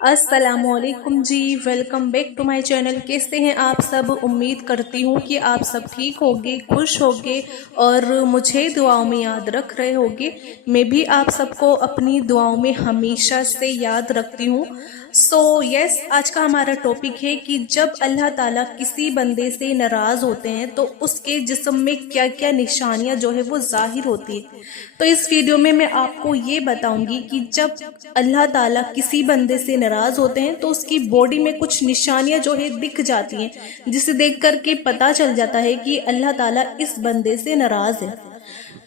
السلام علیکم جی، welcome back to my channel. کیسے ہیں آپ سب؟ امید کرتی ہوں کہ آپ سب ٹھیک ہوگے، خوش ہوگے اور مجھے دعاؤں میں یاد رکھ رہے ہوگے۔ میں بھی آپ سب کو اپنی دعاؤں میں ہمیشہ سے یاد رکھتی ہوں۔ آج کا ہمارا ٹاپک ہے کہ جب اللہ تعالیٰ کسی بندے سے ناراض ہوتے ہیں تو اس کے جسم میں کیا کیا نشانیاں جو ہے وہ ظاہر ہوتی ہے۔ تو اس ویڈیو میں آپ کو یہ بتاؤں گی کہ جب اللہ تعالیٰ کسی بندے سے ناراض ہوتے ہیں تو اس کی باڈی میں کچھ نشانیاں جو ہے دکھ جاتی ہیں، جسے دیکھ کر کے پتا چل جاتا ہے کہ اللہ تعالیٰ اس بندے سے ناراض ہے۔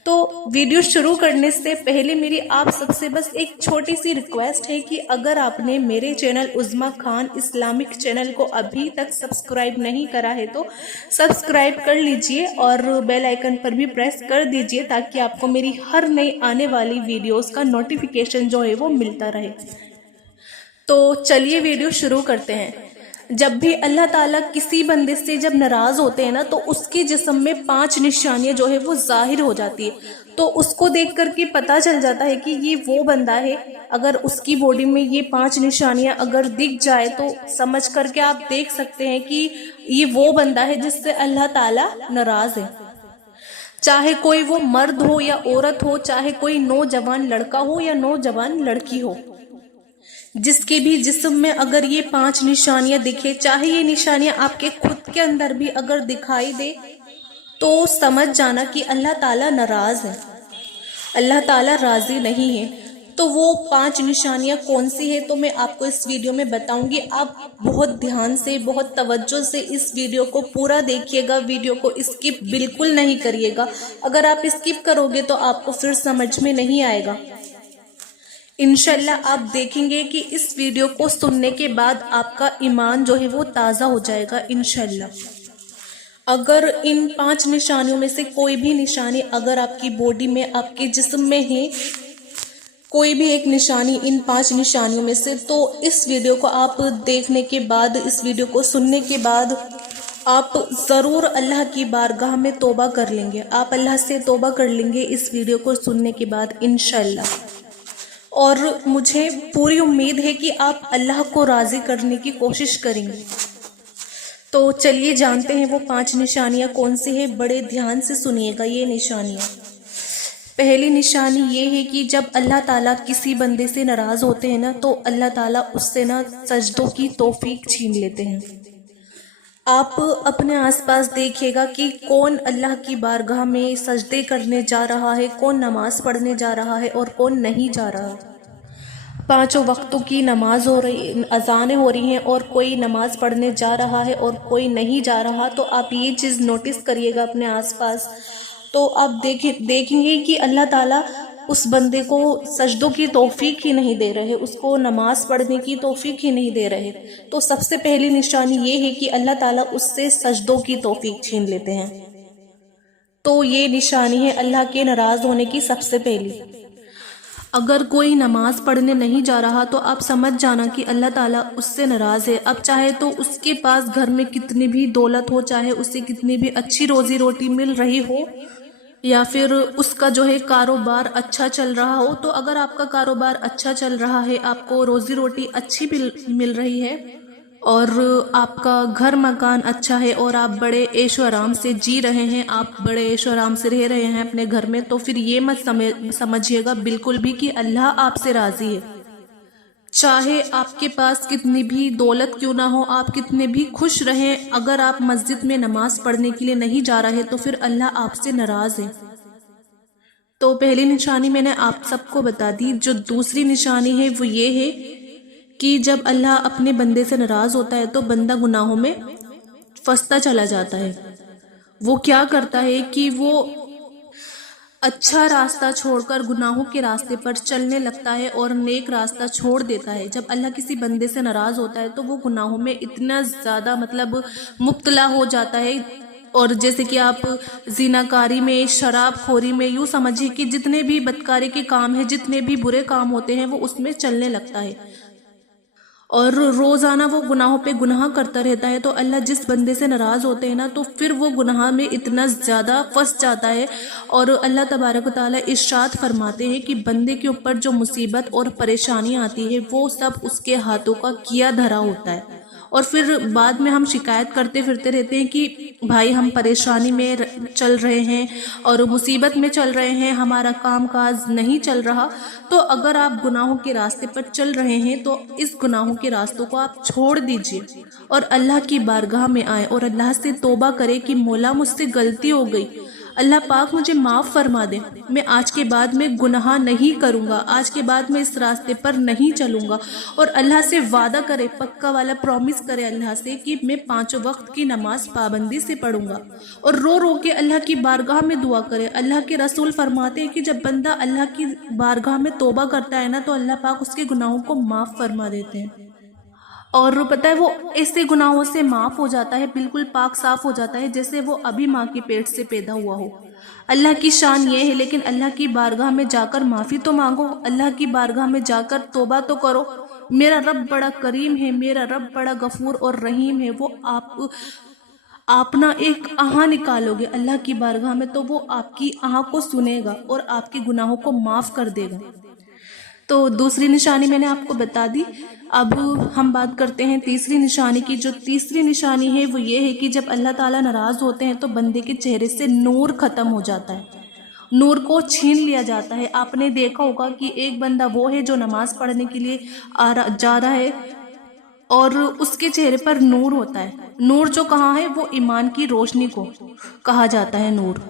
تو ویڈیو شروع کرنے سے پہلے میری آپ سب سے بس ایک چھوٹی سی ریکویسٹ ہے کہ اگر آپ نے میرے چینل عظمیٰ خان اسلامک چینل کو ابھی تک سبسکرائب نہیں کرا ہے تو سبسکرائب کر لیجئے اور بیل آئیکن پر بھی پریس کر دیجئے تاکہ آپ کو میری ہر نئی آنے والی ویڈیوز کا نوٹیفیکیشن جو ہے وہ ملتا رہے۔ تو چلیے ویڈیو شروع کرتے ہیں۔ جب بھی اللہ تعالیٰ کسی بندے سے جب ناراض ہوتے ہیں نا تو اس کے جسم میں 5 نشانیاں جو ہے وہ ظاہر ہو جاتی ہے، تو اس کو دیکھ کر کے پتا چل جاتا ہے کہ یہ وہ بندہ ہے۔ اگر اس کی باڈی میں یہ 5 نشانیاں اگر دکھ جائے تو سمجھ کر کے آپ دیکھ سکتے ہیں کہ یہ وہ بندہ ہے جس سے اللہ تعالیٰ ناراض ہے۔ چاہے کوئی وہ مرد ہو یا عورت ہو، چاہے کوئی نوجوان لڑکا ہو یا نوجوان لڑکی ہو، جس کے بھی جسم میں اگر یہ 5 نشانیاں دکھے، چاہے یہ نشانیاں آپ کے خود کے اندر بھی اگر دکھائی دے تو سمجھ جانا کہ اللہ تعالیٰ ناراض ہے، اللہ تعالیٰ راضی نہیں ہے۔ تو وہ 5 نشانیاں کون سی ہے تو میں آپ کو اس ویڈیو میں بتاؤں گی۔ آپ بہت دھیان سے، بہت توجہ سے اس ویڈیو کو پورا دیکھیے گا، ویڈیو کو اسکپ بالکل نہیں کریے گا۔ اگر آپ اسکپ کرو گے تو آپ کو پھر سمجھ میں نہیں آئے گا۔ انشاءاللہ آپ دیکھیں گے کہ اس ویڈیو کو سننے کے بعد آپ کا ایمان جو ہے وہ تازہ ہو جائے گا انشاءاللہ۔ اگر ان 5 نشانیوں میں سے کوئی بھی نشانی اگر آپ کی باڈی میں، آپ کے جسم میں ہے، کوئی بھی ایک نشانی ان 5 نشانیوں میں سے، تو اس ویڈیو کو آپ دیکھنے کے بعد، اس ویڈیو کو سننے کے بعد آپ ضرور اللہ کی بارگاہ میں توبہ کر لیں گے، آپ اللہ سے توبہ کر لیں گے اس ویڈیو کو سننے کے بعد انشاءاللہ۔ اور مجھے پوری امید ہے کہ آپ اللہ کو راضی کرنے کی کوشش کریں گے۔ تو چلیے جانتے ہیں وہ 5 نشانیاں کون سی ہیں۔ بڑے دھیان سے سنیے گا یہ نشانیاں۔ پہلی نشانی یہ ہے کہ جب اللہ تعالیٰ کسی بندے سے ناراض ہوتے ہیں نا تو اللہ تعالیٰ اس سے نا سجدوں کی توفیق چھین لیتے ہیں۔ آپ اپنے آس پاس دیکھیے گا کہ کون اللہ کی بارگاہ میں سجدے کرنے جا رہا ہے، کون نماز پڑھنے جا رہا ہے اور کون نہیں جا رہا۔ 5 وقتوں کی نماز ہو رہی، اذانیں ہو رہی ہیں اور کوئی نماز پڑھنے جا رہا ہے اور کوئی نہیں جا رہا۔ تو آپ یہ چیز نوٹس کریے گا اپنے آس پاس، تو آپ دیکھیں گے کہ اللہ تعالیٰ اس بندے کو سجدوں کی توفیق ہی نہیں دے رہے، اس کو نماز پڑھنے کی توفیق ہی نہیں دے رہے۔ تو سب سے پہلی نشانی یہ ہے کہ اللہ تعالیٰ اس سے سجدوں کی توفیق چھین لیتے ہیں۔ تو یہ نشانی ہے اللہ کے ناراض ہونے کی سب سے پہلی۔ اگر کوئی نماز پڑھنے نہیں جا رہا تو آپ سمجھ جانا کہ اللہ تعالیٰ اس سے ناراض ہے۔ اب چاہے تو اس کے پاس گھر میں کتنی بھی دولت ہو، چاہے اسے کتنی بھی اچھی روزی روٹی مل رہی ہو، یا پھر اس کا جو ہے کاروبار اچھا چل رہا ہو، تو اگر آپ کا کاروبار اچھا چل رہا ہے، آپ کو روزی روٹی اچھی مل رہی ہے اور آپ کا گھر مکان اچھا ہے اور آپ بڑے عیش و آرام سے جی رہے ہیں، آپ بڑے عیش و آرام سے رہ رہے ہیں اپنے گھر میں، تو پھر یہ مت سمجھیے گا بالکل بھی کہ اللہ آپ سے راضی ہے۔ چاہے آپ کے پاس کتنی بھی دولت کیوں نہ ہو، آپ کتنے بھی خوش رہیں، اگر آپ مسجد میں نماز پڑھنے کے لیے نہیں جا رہے تو پھر اللہ آپ سے ناراض ہے۔ تو پہلی نشانی میں نے آپ سب کو بتا دی۔ جو دوسری نشانی ہے وہ یہ ہے کہ جب اللہ اپنے بندے سے ناراض ہوتا ہے تو بندہ گناہوں میں پھنستا چلا جاتا ہے۔ وہ کیا کرتا ہے کہ وہ اچھا راستہ چھوڑ کر گناہوں کے راستے پر چلنے لگتا ہے اور نیک راستہ چھوڑ دیتا ہے۔ جب اللہ کسی بندے سے ناراض ہوتا ہے تو وہ گناہوں میں اتنا زیادہ مبتلا ہو جاتا ہے، اور جیسے کہ آپ زیناکاری میں، شراب خوری میں، یوں سمجھیے کہ جتنے بھی بدکاری کے کام ہیں، جتنے بھی برے کام ہوتے ہیں وہ اس میں چلنے لگتا ہے۔ اور روزانہ وہ گناہوں پہ گناہ کرتا رہتا ہے، تو اللہ جس بندے سے ناراض ہوتے ہیں نا تو پھر وہ گناہ میں اتنا زیادہ پھنس جاتا ہے، اور اللہ تبارک و تعالیٰ ارشاد فرماتے ہیں کہ بندے کے اوپر جو مصیبت اور پریشانی آتی ہے وہ سب اس کے ہاتھوں کا کیا دھرا ہوتا ہے، اور پھر بعد میں ہم شکایت کرتے پھرتے رہتے ہیں کہ بھائی ہم پریشانی میں چل رہے ہیں اور مصیبت میں چل رہے ہیں، ہمارا کام کاج نہیں چل رہا۔ تو اگر آپ گناہوں کے راستے پر چل رہے ہیں تو اس گناہوں کے راستوں کو آپ چھوڑ دیجئے اور اللہ کی بارگاہ میں آئیں اور اللہ سے توبہ کریں کہ مولا مجھ سے غلطی ہو گئی، اللہ پاک مجھے معاف فرما دے، میں آج کے بعد میں گناہ نہیں کروں گا، آج کے بعد میں اس راستے پر نہیں چلوں گا، اور اللہ سے وعدہ کرے، پکا والا پرومس کرے اللہ سے کہ میں 5 وقت کی نماز پابندی سے پڑھوں گا، اور رو رو کے اللہ کی بارگاہ میں دعا کرے۔ اللہ کے رسول فرماتے ہیں کہ جب بندہ اللہ کی بارگاہ میں توبہ کرتا ہے نا تو اللہ پاک اس کے گناہوں کو معاف فرما دیتے ہیں، اور پتہ ہے وہ ایسے گناہوں سے معاف ہو جاتا ہے، بالکل پاک صاف ہو جاتا ہے جیسے وہ ابھی ماں کے پیٹ سے پیدا ہوا ہو۔ اللہ کی شان یہ ہے، لیکن اللہ کی بارگاہ میں جا کر معافی تو مانگو، اللہ کی بارگاہ میں جا کر توبہ تو کرو۔ میرا رب بڑا کریم ہے، میرا رب بڑا غفور اور رحیم ہے، وہ آپ نا ایک آہ نکالو گے اللہ کی بارگاہ میں تو وہ آپ کی آہ کو سنے گا اور آپ کے گناہوں کو معاف کر دے گا۔ تو دوسری نشانی میں نے آپ کو بتا دی، اب ہم بات کرتے ہیں تیسری نشانی کی۔ جو تیسری نشانی ہے وہ یہ ہے کہ جب اللہ تعالیٰ ناراض ہوتے ہیں تو بندے کے چہرے سے نور ختم ہو جاتا ہے، نور کو چھین لیا جاتا ہے۔ آپ نے دیکھا ہوگا کہ ایک بندہ وہ ہے جو نماز پڑھنے کے لیے جا رہا ہے اور اس کے چہرے پر نور ہوتا ہے۔ نور جو کہاں ہے وہ ایمان کی روشنی کو کہا جاتا ہے نور،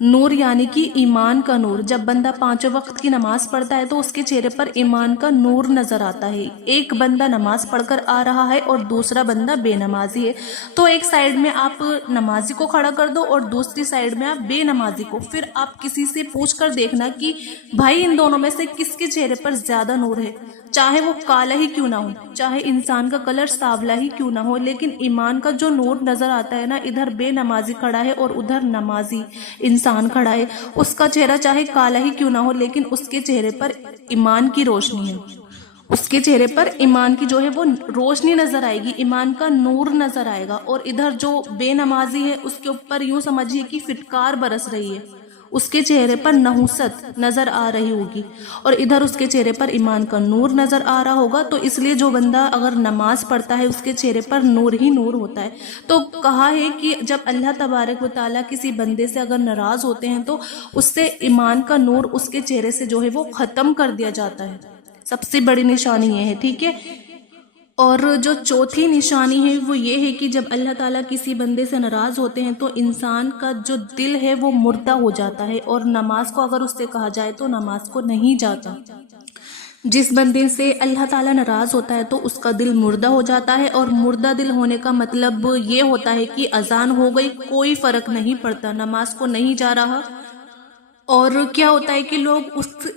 نور یعنی کہ ایمان کا نور۔ جب بندہ 5 وقت کی نماز پڑھتا ہے تو اس کے چہرے پر ایمان کا نور نظر آتا ہے۔ ایک بندہ نماز پڑھ کر آ رہا ہے اور دوسرا بندہ بے نمازی ہے، تو ایک سائیڈ میں آپ نمازی کو کھڑا کر دو اور دوسری سائیڈ میں آپ بے نمازی کو، پھر آپ کسی سے پوچھ کر دیکھنا کہ بھائی ان دونوں میں سے کس کے چہرے پر زیادہ نور ہے، چاہے وہ کالا ہی کیوں نہ ہو، چاہے انسان کا کلر سانولا ہی کیوں نہ ہو، لیکن ایمان کا جو نور نظر آتا ہے نا، ادھر بے نمازی کھڑا ہے اور ادھر نمازی انسان کھڑا ہے، اس کا چہرہ چاہے کالا ہی کیوں نہ ہو لیکن اس کے چہرے پر ایمان کی روشنی ہے، اس کے چہرے پر ایمان کی جو ہے وہ روشنی نظر آئے گی، ایمان کا نور نظر آئے گا۔ اور ادھر جو بے نمازی ہے اس کے اوپر یوں سمجھیے کہ فٹکار برس رہی ہے، اس کے چہرے پر نحوست نظر آ رہی ہوگی، اور ادھر اس کے چہرے پر ایمان کا نور نظر آ رہا ہوگا۔ تو اس لیے جو بندہ اگر نماز پڑھتا ہے اس کے چہرے پر نور ہی نور ہوتا ہے۔ تو کہا ہے کہ جب اللہ تبارک و تعالیٰ کسی بندے سے اگر ناراض ہوتے ہیں تو اس سے ایمان کا نور اس کے چہرے سے جو ہے وہ ختم کر دیا جاتا ہے، سب سے بڑی نشانی یہ ہے، ٹھیک ہے۔ اور جو چوتھی نشانی ہے وہ یہ ہے کہ جب اللہ تعالیٰ کسی بندے سے ناراض ہوتے ہیں تو انسان کا جو دل ہے وہ مردہ ہو جاتا ہے، اور نماز کو اگر اس سے کہا جائے تو نماز کو نہیں جاتا۔ جس بندے سے اللہ تعالیٰ ناراض ہوتا ہے تو اس کا دل مردہ ہو جاتا ہے، اور مردہ دل ہونے کا مطلب یہ ہوتا ہے کہ اذان ہو گئی کوئی فرق نہیں پڑتا، نماز کو نہیں جا رہا۔ اور کیا ہوتا ہے کہ لوگ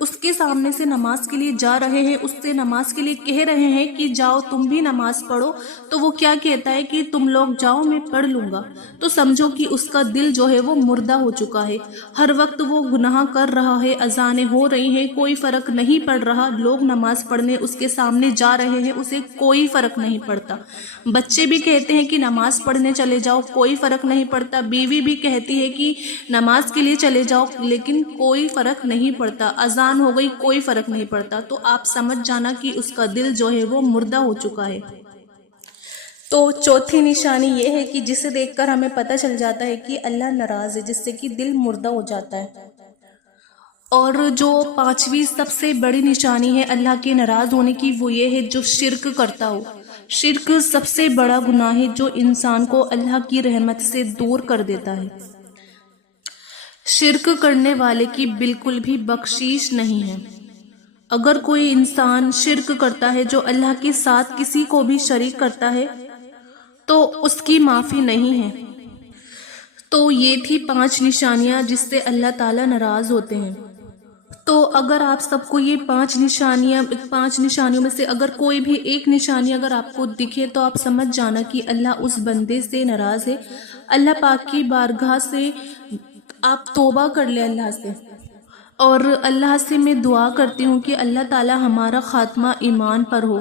اس کے سامنے سے نماز کے لیے جا رہے ہیں، اس سے نماز کے لیے کہہ رہے ہیں کہ جاؤ تم بھی نماز پڑھو، تو وہ کیا کہتا ہے کہ تم لوگ جاؤ میں پڑھ لوں گا، تو سمجھو کہ اس کا دل جو ہے وہ مردہ ہو چکا ہے، ہر وقت وہ گناہ کر رہا ہے، اذانیں ہو رہی ہیں کوئی فرق نہیں پڑ رہا، لوگ نماز پڑھنے اس کے سامنے جا رہے ہیں اسے کوئی فرق نہیں پڑتا، بچے بھی کہتے ہیں کہ نماز پڑھنے چلے جاؤ کوئی فرق نہیں پڑتا، بیوی بھی کہتی ہے کہ نماز کے لیے چلے جاؤ لیکن کوئی فرق نہیں پڑتا، اذان ہو گئی کوئی فرق نہیں پڑتا، تو آپ سمجھ جانا کہ اس کا دل جو ہے وہ مردہ ہو چکا ہے۔ تو چوتھی نشانی یہ ہے کہ جسے دیکھ کر ہمیں پتہ چل جاتا ہے کہ اللہ ناراض ہے، جس سے کہ دل مردہ ہو جاتا ہے۔ اور جو پانچویں سب سے بڑی نشانی ہے اللہ کے ناراض ہونے کی وہ یہ ہے جو شرک کرتا ہو۔ شرک سب سے بڑا گناہ ہے جو انسان کو اللہ کی رحمت سے دور کر دیتا ہے۔ شرک کرنے والے کی بالکل بھی بخشش نہیں ہے۔ اگر کوئی انسان شرک کرتا ہے جو اللہ کے ساتھ کسی کو بھی شریک کرتا ہے تو اس کی معافی نہیں ہے۔ تو یہ تھی 5 نشانیاں جس سے اللہ تعالیٰ ناراض ہوتے ہیں۔ تو اگر آپ سب کو یہ 5 نشانیوں میں سے اگر کوئی بھی ایک نشانی اگر آپ کو دکھے تو آپ سمجھ جانا کہ اللہ اس بندے سے ناراض ہے۔ اللہ پاک کی بارگاہ سے آپ توبہ کر لیں اللہ سے، اور اللہ سے میں دعا کرتی ہوں کہ اللہ تعالیٰ ہمارا خاتمہ ایمان پر ہو،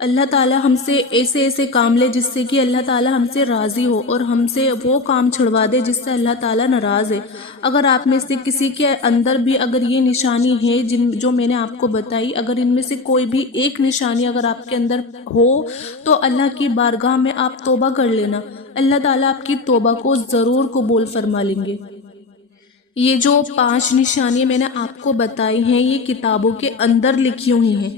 اللہ تعالیٰ ہم سے ایسے ایسے کام لے جس سے کہ اللہ تعالیٰ ہم سے راضی ہو، اور ہم سے وہ کام چھڑوا دے جس سے اللہ تعالیٰ ناراض ہے۔ اگر آپ میں سے کسی کے اندر بھی اگر یہ نشانی ہے جو میں نے آپ کو بتائی، اگر ان میں سے کوئی بھی ایک نشانی اگر آپ کے اندر ہو تو اللہ کی بارگاہ میں آپ توبہ کر لینا، اللہ تعالیٰ آپ کی توبہ کو ضرور قبول فرما لیں گے۔ یہ جو 5 نشانیاں میں نے آپ کو بتائی ہیں یہ کتابوں کے اندر لکھی ہوئی ہیں۔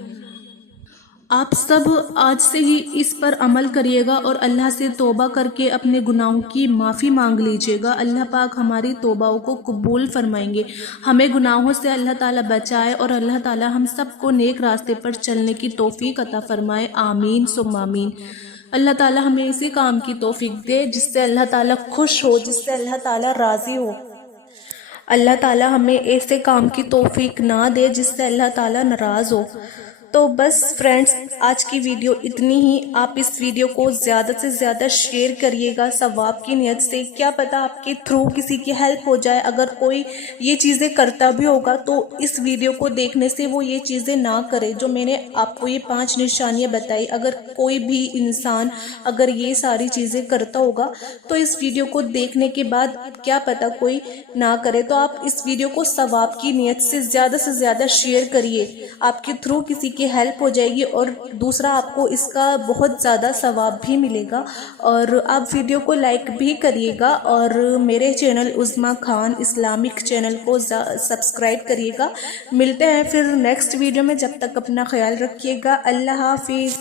آپ سب آج سے ہی اس پر عمل کریے گا اور اللہ سے توبہ کر کے اپنے گناہوں کی معافی مانگ لیجیے گا۔ اللہ پاک ہماری توبہوں کو قبول فرمائیں گے، ہمیں گناہوں سے اللہ تعالیٰ بچائے اور اللہ تعالیٰ ہم سب کو نیک راستے پر چلنے کی توفیق عطا فرمائے، آمین ثم آمین۔ اللہ تعالیٰ ہمیں اسی کام کی توفیق دے جس سے اللہ تعالیٰ خوش ہو، جس سے اللہ تعالیٰ راضی ہو۔ اللہ تعالیٰ ہمیں ایسے کام کی توفیق نہ دے جس سے اللہ تعالیٰ ناراض ہو۔ تو بس فرینڈز، آج کی ویڈیو اتنی ہی۔ آپ اس ویڈیو کو زیادہ سے زیادہ شیئر کریے گا ثواب کی نیت سے، کیا پتہ آپ کے تھرو کسی کی ہیلپ ہو جائے۔ اگر کوئی یہ چیزیں کرتا بھی ہوگا تو اس ویڈیو کو دیکھنے سے وہ یہ چیزیں نہ کرے جو میں نے آپ کو یہ 5 نشانیاں بتائی۔ اگر کوئی بھی انسان اگر یہ ساری چیزیں کرتا ہوگا تو اس ویڈیو کو دیکھنے کے بعد کیا پتہ کوئی نہ کرے۔ تو آپ اس ویڈیو کو ثواب کی نیت سے زیادہ شیئر کریے، آپ کے تھرو کسی کی ہیلپ ہو جائے گی اور دوسرا آپ کو اس کا بہت زیادہ ثواب بھی ملے گا۔ اور آپ ویڈیو کو لائک بھی کریے گا اور میرے چینل عظمیٰ خان اسلامک چینل کو سبسکرائب کریے گا۔ ملتے ہیں پھر نیکسٹ ویڈیو میں، جب تک اپنا خیال رکھیے گا۔ اللہ حافظ۔